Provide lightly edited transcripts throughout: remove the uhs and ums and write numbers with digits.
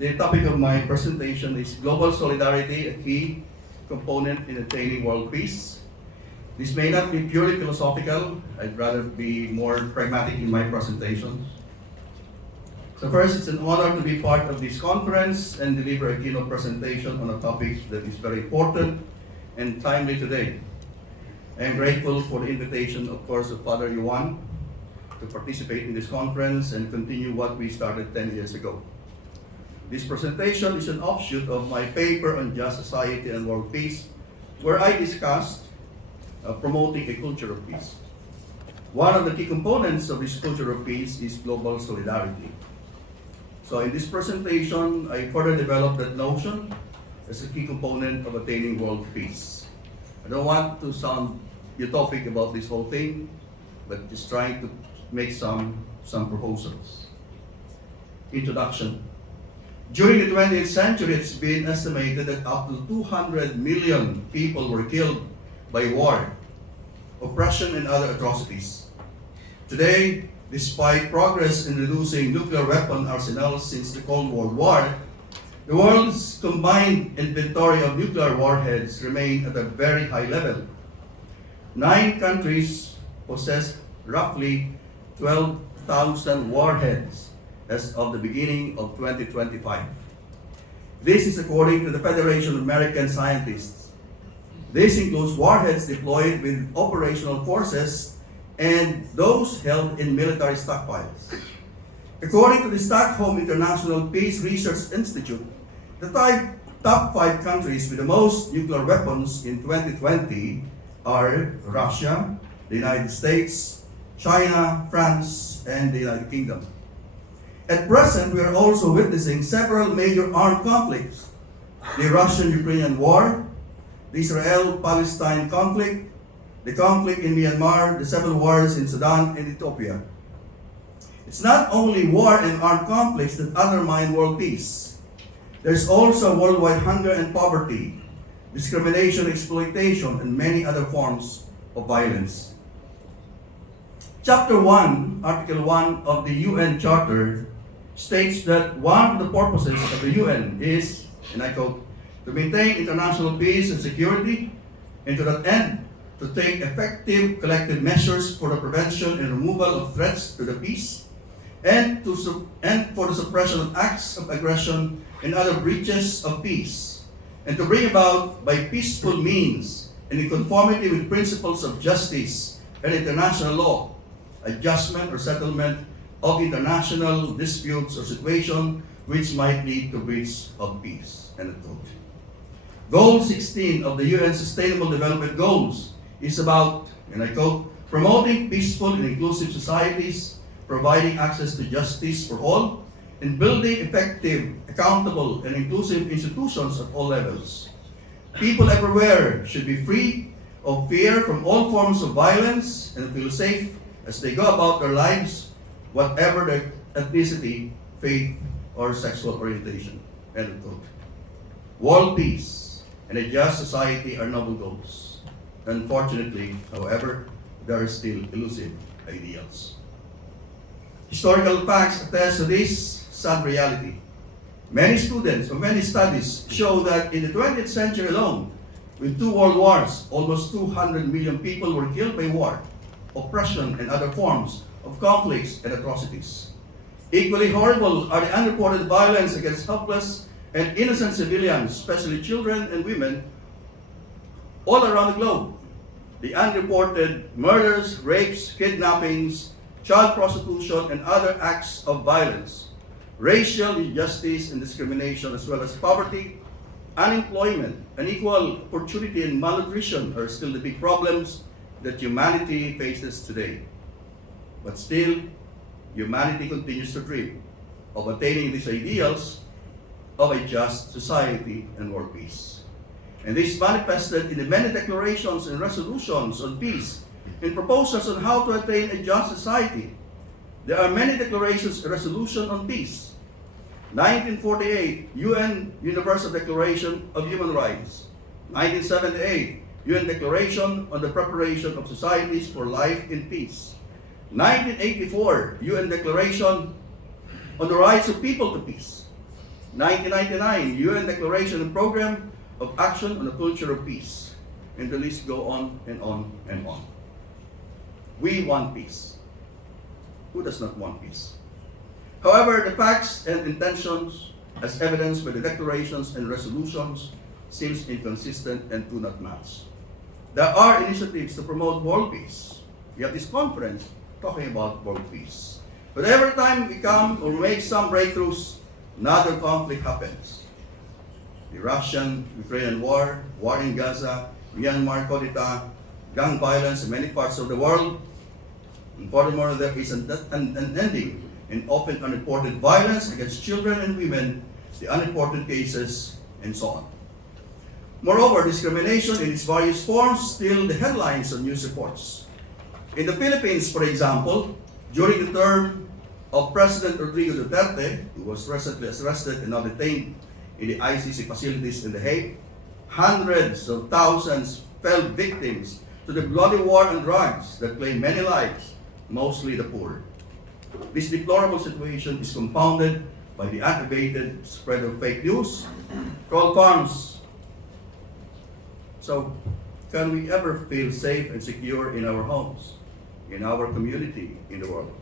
The topic of my presentation is Global Solidarity, a key component in attaining world peace. This may not be purely philosophical. I'd rather be more pragmatic in my presentation. So first, it's an honor to be part of this conference and deliver a keynote presentation on a topic that is very important and timely today. I am grateful for the invitation, of course, of Father Yuan to participate in this conference and continue what we started 10 years ago. This presentation is an offshoot of my paper on just society and world peace, where I discussed promoting a culture of peace. One of the key components of this culture of peace is global solidarity. So in this presentation, I further developed that notion as a key component of attaining world peace. I don't want to sound utopic about this whole thing, but just trying to make some proposals. Introduction. During the 20th century, it's been estimated that up to 200 million people were killed by war, oppression, and other atrocities. Today, despite progress in reducing nuclear weapon arsenals since the Cold War, the world's combined inventory of nuclear warheads remain at a very high level. 9 countries possess roughly 12,000 warheads as of the beginning of 2025. This is according to the Federation of American Scientists. This includes warheads deployed with operational forces and those held in military stockpiles. According to the Stockholm International Peace Research Institute, the top 5 countries with the most nuclear weapons in 2020 are Russia, the United States, China, France, and the United Kingdom. At present, we are also witnessing several major armed conflicts: the Russian-Ukrainian war, the Israel-Palestine conflict, the conflict in Myanmar, the 7 wars in Sudan and Ethiopia. It's not only war and armed conflicts that undermine world peace. There's also worldwide hunger and poverty, discrimination, exploitation, and many other forms of violence. Chapter 1, Article 1 of the UN Charter states that one of the purposes of the UN is, and I quote, to maintain international peace and security, and to that end, to take effective collective measures for the prevention and removal of threats to the peace, and for the suppression of acts of aggression and other breaches of peace, and to bring about by peaceful means and in conformity with principles of justice and international law, adjustment or settlement of international disputes or situation which might lead to breach of peace. End quote. Goal 16 of the UN Sustainable Development Goals is about, and I quote, promoting peaceful and inclusive societies, providing access to justice for all, and building effective, accountable, and inclusive institutions at all levels. People everywhere should be free of fear from all forms of violence and feel safe as they go about their lives, whatever their ethnicity, faith, or sexual orientation. End quote. World peace and a just society are noble goals. Unfortunately, however, there are still elusive ideals. Historical facts attest to this sad reality. Many students or many studies show that in the 20th century alone, with 2 world wars, almost 200 million people were killed by war, oppression, and other forms of conflicts and atrocities. Equally horrible are the unreported violence against helpless and innocent civilians, especially children and women, all around the globe. The unreported murders, rapes, kidnappings, child prostitution, and other acts of violence, racial injustice and discrimination, as well as poverty, unemployment, unequal opportunity, and malnutrition are still the big problems that humanity faces today. But still, humanity continues to dream of attaining these ideals of a just society and world peace. And this is manifested in the many declarations and resolutions on peace and proposals on how to attain a just society. There are many declarations and resolutions on peace. 1948, UN Universal Declaration of Human Rights. 1978, UN Declaration on the Preparation of Societies for Life in Peace. 1984, UN Declaration on the Rights of People to Peace. 1999, UN Declaration and Program of Action on a Culture of Peace. And the list go on and on and on. We want peace. Who does not want peace? However, the facts and intentions, as evidenced by the declarations and resolutions, seems inconsistent and do not match. There are initiatives to promote world peace. We have this conference talking about world peace. But every time we come or make some breakthroughs, another conflict happens. The Russian-Ukrainian war, war in Gaza, Myanmar coup d'etat, gang violence in many parts of the world. And furthermore, there is an ending in often unreported violence against children and women, the unreported cases, and so on. Moreover, discrimination in its various forms still the headlines of news reports. In the Philippines, for example, during the term of President Rodrigo Duterte, who was recently arrested and now detained in the ICC facilities in The Hague, hundreds of thousands fell victims to the bloody war on drugs that claimed many lives, mostly the poor. This deplorable situation is compounded by the unabated spread of fake news, troll farms. So, can we ever feel safe and secure in our homes, in our community, in the world?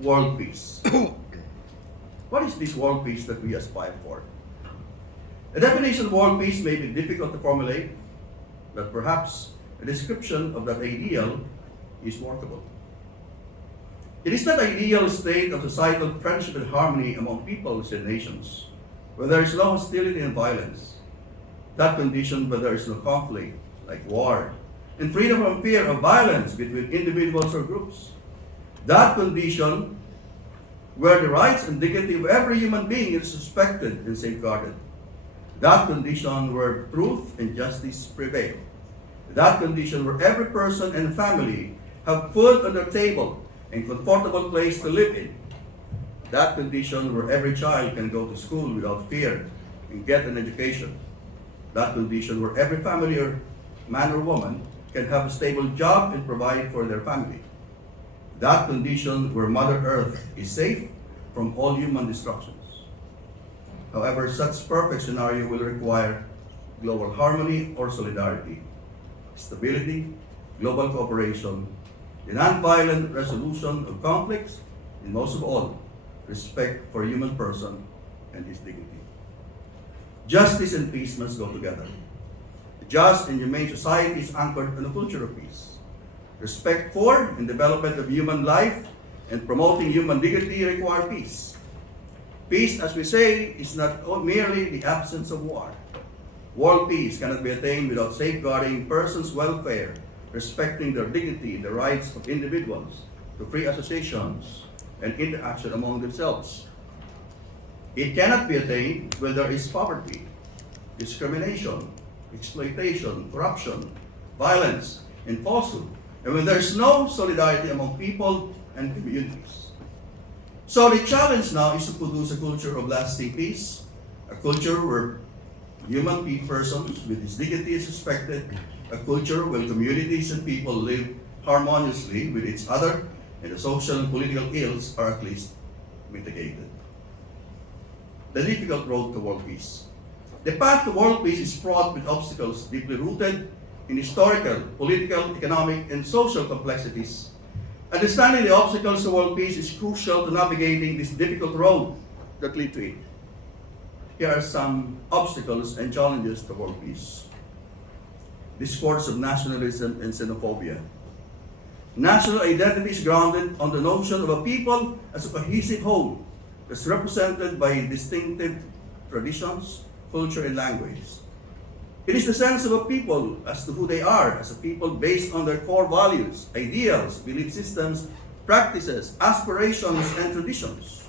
World peace. What is this world peace that we aspire for? A definition of world peace may be difficult to formulate, but perhaps a description of that ideal is workable. It is that ideal state of societal friendship and harmony among peoples and nations, where there is no hostility and violence. That condition where there is no conflict, like war, and freedom from fear of violence between individuals or groups. That condition where the rights and dignity of every human being is respected and safeguarded. That condition where truth and justice prevail. That condition where every person and family have food on their table and comfortable place to live in. That condition where every child can go to school without fear and get an education. That condition where every family or man or woman can have a stable job and provide for their family. That condition where Mother Earth is safe from all human destructions. However, such perfect scenario will require global harmony or solidarity, stability, global cooperation, the non-violent resolution of conflicts, and most of all, respect for human person and his dignity. Justice and peace must go together. A just and humane society is anchored on a culture of peace. Respect for and development of human life and promoting human dignity require peace. Peace, as we say, is not merely the absence of war. World peace cannot be attained without safeguarding persons' welfare, respecting their dignity, the rights of individuals to free associations and interaction among themselves. It cannot be attained when there is poverty, discrimination, exploitation, corruption, violence, and falsehood, and when there is no solidarity among people and communities. So the challenge now is to produce a culture of lasting peace, a culture where human persons with his dignity is respected, a culture where communities and people live harmoniously with each other, and the social and political ills are at least mitigated. The difficult road to world peace. The path to world peace is fraught with obstacles deeply rooted in historical, political, economic, and social complexities. Understanding the obstacles to world peace is crucial to navigating this difficult road that lead to it. Here are some obstacles and challenges to world peace. Discourse of nationalism and xenophobia. National identity is grounded on the notion of a people as a cohesive whole, as represented by distinctive traditions, culture, and language. It is the sense of a people as to who they are, as a people based on their core values, ideals, belief systems, practices, aspirations, and traditions.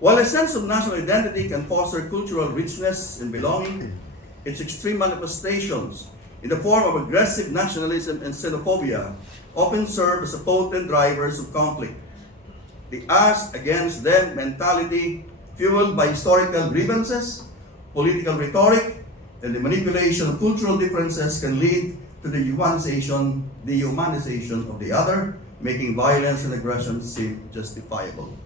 While a sense of national identity can foster cultural richness and belonging, its extreme manifestations in the form of aggressive nationalism and xenophobia often serve as potent drivers of conflict. The us against them mentality, fueled by historical grievances, political rhetoric, and the manipulation of cultural differences, can lead to the humanization of the other, making violence and aggression seem justifiable.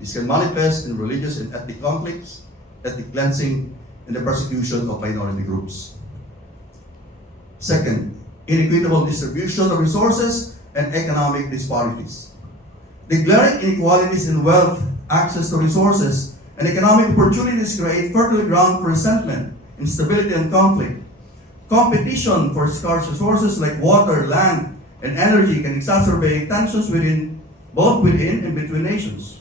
This can manifest in religious and ethnic conflicts, ethnic cleansing, and the persecution of minority groups. Second, inequitable distribution of resources and economic disparities. The glaring inequalities in wealth, access to resources, and economic opportunities create fertile ground for resentment, instability, and conflict. Competition for scarce resources like water, land, and energy can exacerbate tensions both within and between nations.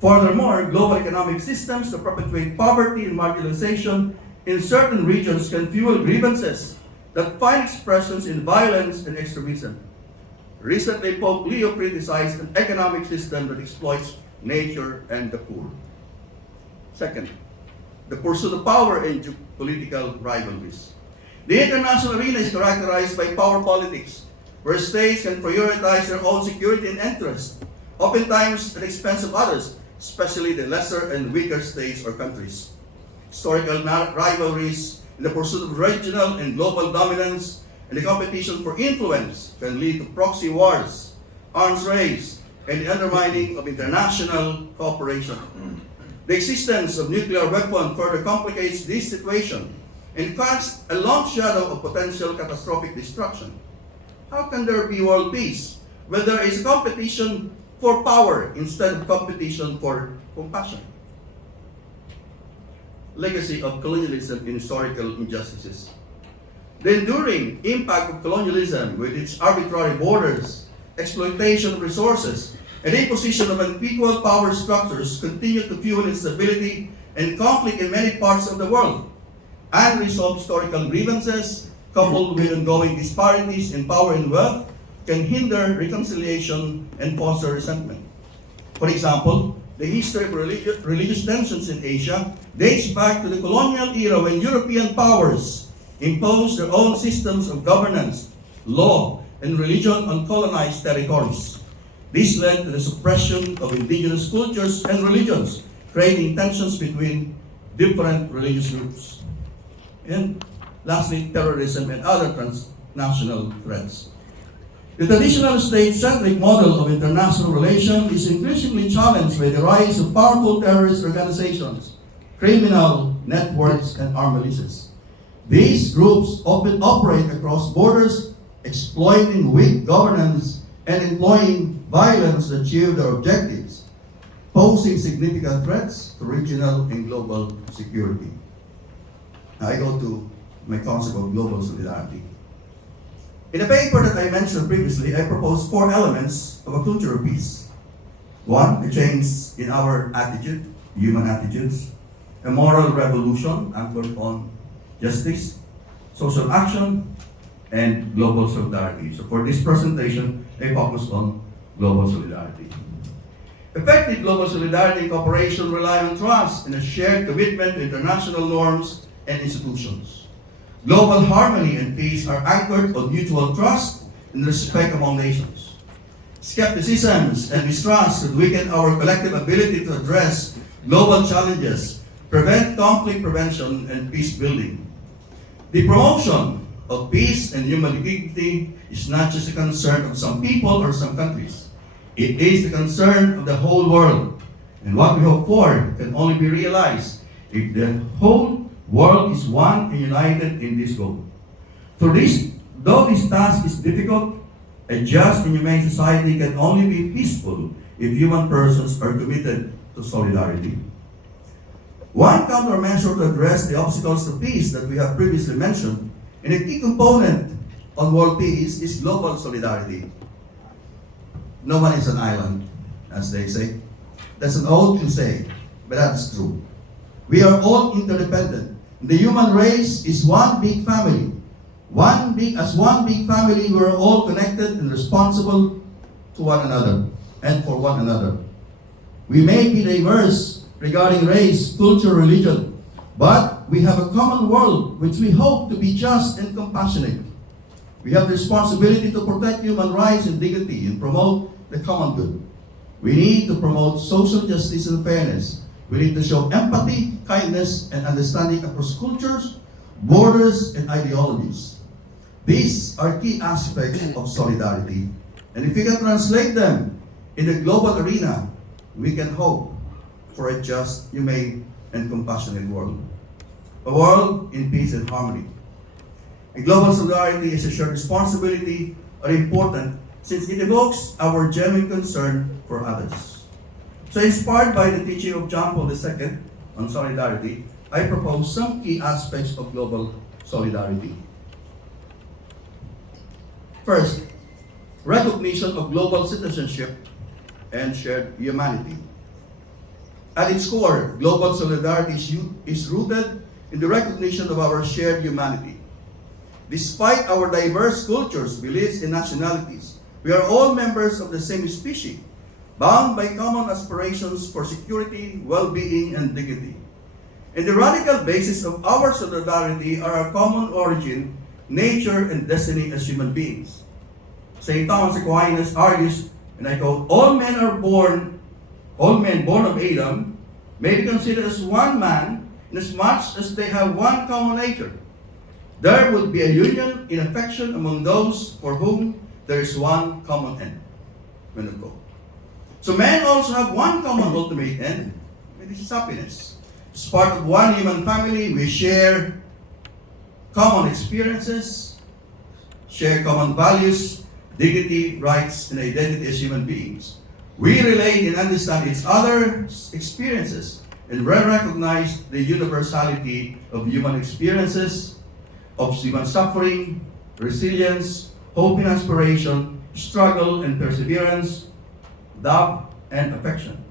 Furthermore, global economic systems that perpetuate poverty and marginalization in certain regions can fuel grievances that find expressions in violence and extremism. Recently, Pope Leo criticized an economic system that exploits nature and the poor. Second, the pursuit of power and political rivalries. The international arena is characterized by power politics, where states can prioritize their own security and interest, oftentimes at the expense of others, especially the lesser and weaker states or countries. Historical rivalries in the pursuit of regional and global dominance and the competition for influence can lead to proxy wars, arms race, and the undermining of international cooperation. The existence of nuclear weapons further complicates this situation and casts a long shadow of potential catastrophic destruction. How can there be world peace when there is a competition for power instead of competition for compassion? Legacy of colonialism in historical injustices. The enduring impact of colonialism with its arbitrary borders, exploitation of resources, and imposition of unequal power structures continue to fuel instability and conflict in many parts of the world. Unresolved historical grievances, coupled with ongoing disparities in power and wealth, can hinder reconciliation and foster resentment. For example, the history of religious tensions in Asia dates back to the colonial era when European powers imposed their own systems of governance, law, and religion on colonized territories. This led to the suppression of indigenous cultures and religions, creating tensions between different religious groups. And lastly, terrorism and other transnational threats. The traditional state-centric model of international relations is increasingly challenged by the rise of powerful terrorist organizations, criminal networks, and armed militias. These groups often operate across borders, exploiting weak governance and employing violence to achieve their objectives, posing significant threats to regional and global security. Now I go to my concept of global solidarity. In a paper that I mentioned previously, I proposed 4 elements of a culture of peace. 1, a change in our attitude, human attitudes, a moral revolution anchored on justice, social action, and global solidarity. So for this presentation, I focused on global solidarity. Effective global solidarity and cooperation rely on trust and a shared commitment to international norms and institutions. Global harmony and peace are anchored on mutual trust and respect among nations. Skepticisms and mistrust could weaken our collective ability to address global challenges, prevent conflict prevention, and peace building. The promotion of peace and human dignity is not just a concern of some people or some countries. It is the concern of the whole world. And what we hope for can only be realized if the whole world is one and united in this goal. Though this task is difficult, a just and humane society can only be peaceful if human persons are committed to solidarity. One countermeasure to address the obstacles to peace that we have previously mentioned, and a key component on world peace, is global solidarity. No one is an island, as they say. That's an old cliche, but that's true. We are all interdependent. The human race is one big family. As one big family, we are all connected and responsible to one another and for one another. We may be diverse regarding race, culture, religion, but we have a common world which we hope to be just and compassionate. We have the responsibility to protect human rights and dignity and promote the common good. We need to promote social justice and fairness. We need to show empathy, kindness, and understanding across cultures, borders, and ideologies. These are key aspects of solidarity. And if we can translate them in the global arena, we can hope for a just, humane, and compassionate world. A world in peace and harmony. A global solidarity is a shared responsibility are important since it evokes our genuine concern for others. So inspired by the teaching of John Paul II on solidarity, I propose some key aspects of global solidarity. First, recognition of global citizenship and shared humanity. At its core, global solidarity is rooted in the recognition of our shared humanity. Despite our diverse cultures, beliefs, and nationalities, we are all members of the same species, bound by common aspirations for security, well-being, and dignity. And the radical basis of our solidarity are our common origin, nature, and destiny as human beings. St. Thomas Aquinas argues, and I quote, all men born of Adam may be considered as one man, inasmuch as they have one common nature. There would be a union in affection among those for whom there is one common end. End of quote. So men also have one common ultimate end, and this is happiness. As part of one human family, we share common experiences, share common values, dignity, rights, and identity as human beings. We relate and understand each other's experiences and recognize the universality of human experiences, of human suffering, resilience, hope and aspiration, struggle and perseverance, love and affection.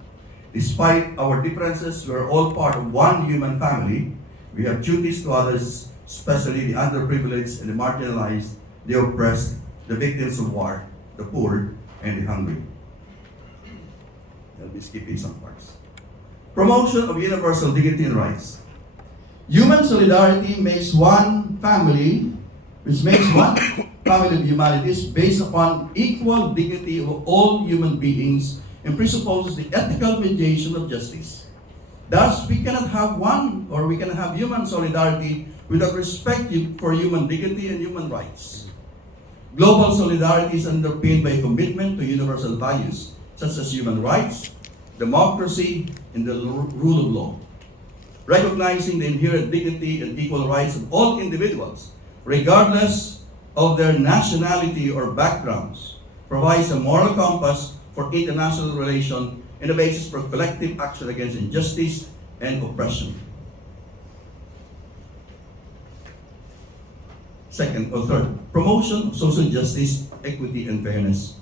Despite our differences, we are all part of one human family. We have duties to others, especially the underprivileged and the marginalized, the oppressed, the victims of war, the poor, and the hungry. I'll be skipping some parts. Promotion of universal dignity and rights. Human solidarity makes one family, which makes one family of humanities based upon equal dignity of all human beings and presupposes the ethical mediation of justice. Thus, we cannot have human solidarity without respect for human dignity and human rights. Global solidarity is underpinned by a commitment to universal values, such as human rights, democracy, and the rule of law. Recognizing the inherent dignity and equal rights of all individuals, regardless of their nationality or backgrounds, provides a moral compass for international relations and a basis for collective action against injustice and oppression. Second or third, promotion of social justice, equity, and fairness.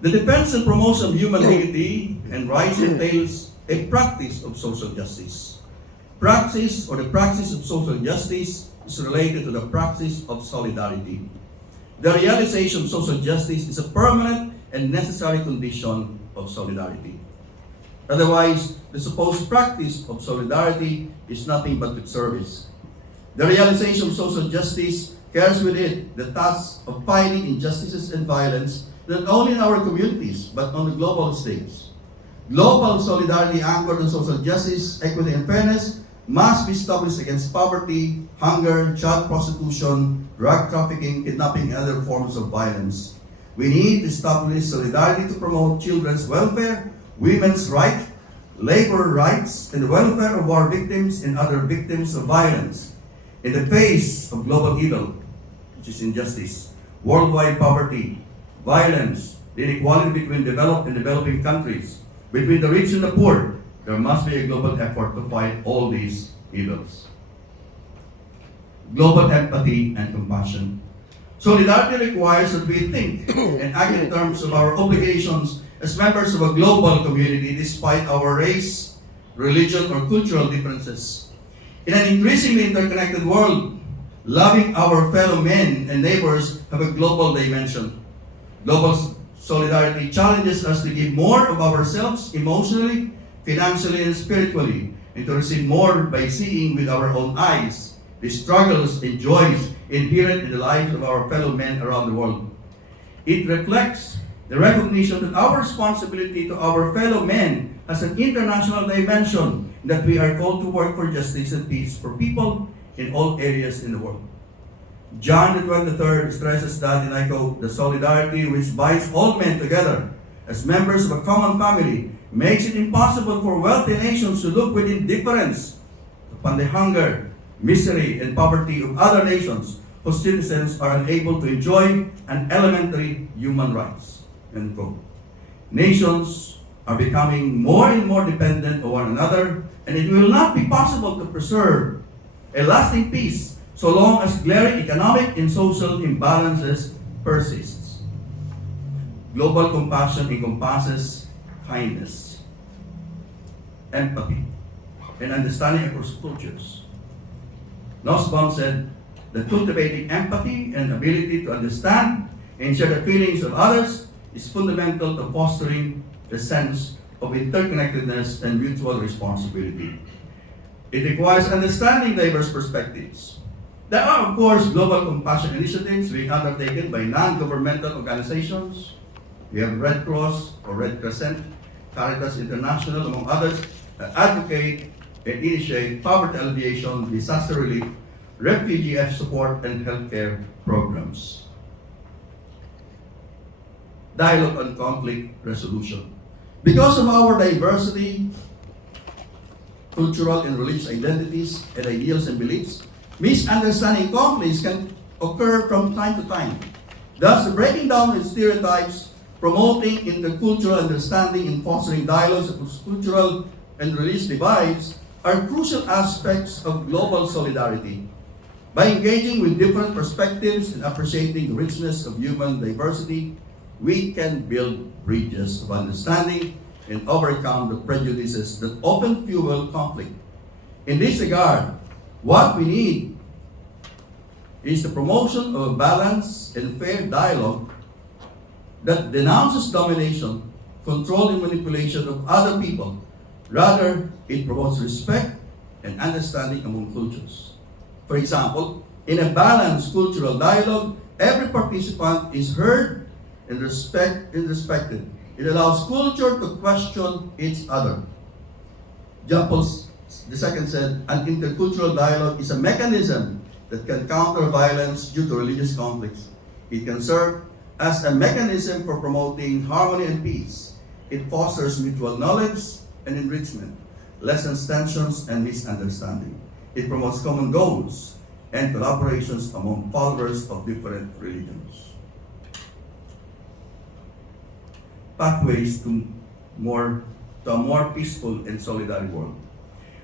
The defense and promotion of human dignity and rights entails a practice of social justice. Practice or the practice of social justice is related to the practice of solidarity. The realization of social justice is a permanent and necessary condition of solidarity. Otherwise, the supposed practice of solidarity is nothing but lip service. The realization of social justice carries with it the task of fighting injustices and violence not only in our communities, but on the global stage. Global solidarity anchored on social justice, equity, and fairness must be established against poverty, hunger, child prostitution, drug trafficking, kidnapping, and other forms of violence. We need to establish solidarity to promote children's welfare, women's rights, labor rights, and the welfare of our victims and other victims of violence. In the face of global evil, which is injustice, worldwide poverty, violence, the inequality between developed and developing countries, between the rich and the poor, there must be a global effort to fight all these evils. Global empathy and compassion. Solidarity requires that we think and act in terms of our obligations as members of a global community despite our race, religion, or cultural differences. In an increasingly interconnected world, loving our fellow men and neighbors have a global dimension. Global solidarity challenges us to give more of ourselves emotionally, financially, and spiritually, and to receive more by seeing with our own eyes the struggles and joys inherent in the lives of our fellow men around the world. It reflects the recognition that our responsibility to our fellow men has an international dimension, that we are called to work for justice and peace for people in all areas in the world. John the 23rd stresses that, and I quote, the solidarity which binds all men together as members of a common family makes it impossible for wealthy nations to look with indifference upon the hunger, misery, and poverty of other nations whose citizens are unable to enjoy an elementary human rights. End quote. Nations are becoming more and more dependent on one another, and it will not be possible to preserve a lasting peace so long as glaring economic and social imbalances persists. Global compassion encompasses kindness, empathy, and understanding across cultures. Nussbaum said that cultivating empathy and ability to understand and share the feelings of others is fundamental to fostering a sense of interconnectedness and mutual responsibility. It requires understanding diverse perspectives. There are, of course, global compassion initiatives being undertaken by non-governmental organizations. We have Red Cross or Red Crescent, Caritas International, among others, that advocate and initiate poverty alleviation, disaster relief, refugee support, and healthcare programs. Dialogue on conflict resolution. Because of our diversity, cultural and religious identities, and ideals and beliefs, misunderstanding conflicts can occur from time to time. Thus, the breaking down of stereotypes, promoting intercultural understanding, and fostering dialogues across cultural and religious divides are crucial aspects of global solidarity. By engaging with different perspectives and appreciating the richness of human diversity, we can build bridges of understanding and overcome the prejudices that often fuel conflict. In this regard, what we need is the promotion of a balanced and fair dialogue that denounces domination, control, and manipulation of other people. Rather, it promotes respect and understanding among cultures. For example, in a balanced cultural dialogue, every participant is heard and respected. It allows culture to question each other. John Paul II said, an intercultural dialogue is a mechanism that can counter violence due to religious conflicts. It can serve as a mechanism for promoting harmony and peace. It fosters mutual knowledge and enrichment, lessens tensions and misunderstanding. It promotes common goals and collaborations among followers of different religions. Pathways to a more peaceful and solidary world.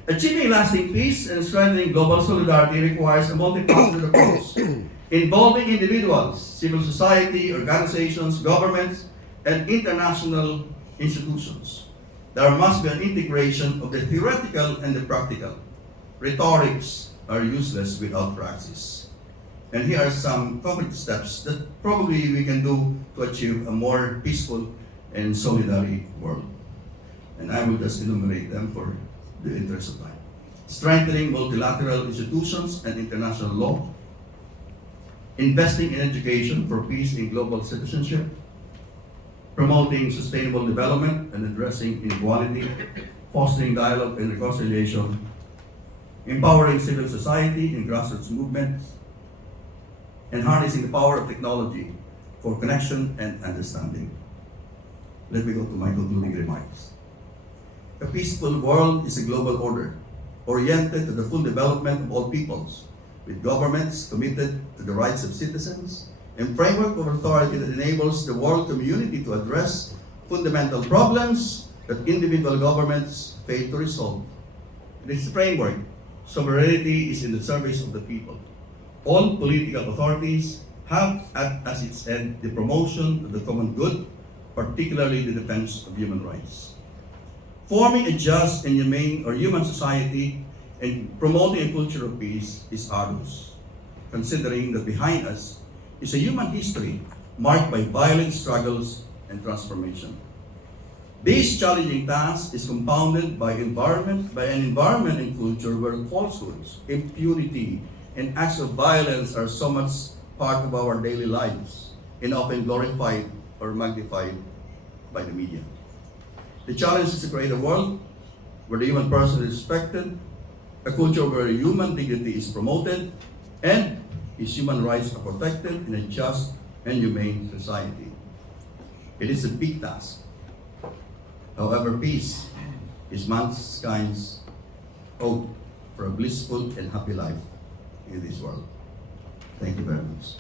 Achieving lasting peace and strengthening global solidarity requires a multifaceted approach involving individuals, civil society, organizations, governments, and international institutions. There must be an integration of the theoretical and the practical. Rhetorics are useless without praxis. And here are some concrete steps that probably we can do to achieve a more peaceful and solidary world. And I will just enumerate them for the interest of time. Strengthening multilateral institutions and international law. Investing in education for peace and global citizenship. Promoting sustainable development and addressing inequality. Fostering dialogue and reconciliation. Empowering civil society and grassroots movements. And harnessing the power of technology for connection and understanding. Let me go to my concluding remarks. A peaceful world is a global order, oriented to the full development of all peoples, with governments committed to the rights of citizens, and framework of authority that enables the world community to address fundamental problems that individual governments fail to resolve. In this framework, sovereignty is in the service of the people. All political authorities have as its end the promotion of the common good, particularly the defense of human rights. Forming a just and humane or human society and promoting a culture of peace is arduous, considering that behind us is a human history marked by violent struggles and transformation. This challenging task is compounded by an environment and culture where falsehoods, impurity, and acts of violence are so much part of our daily lives and often glorified or magnified by the media. The challenge is to create a world where the human person is respected, a culture where human dignity is promoted, and his human rights are protected in a just and humane society. It is a big task, However, peace is mankind's hope for a blissful and happy life in this world. Thank you very much.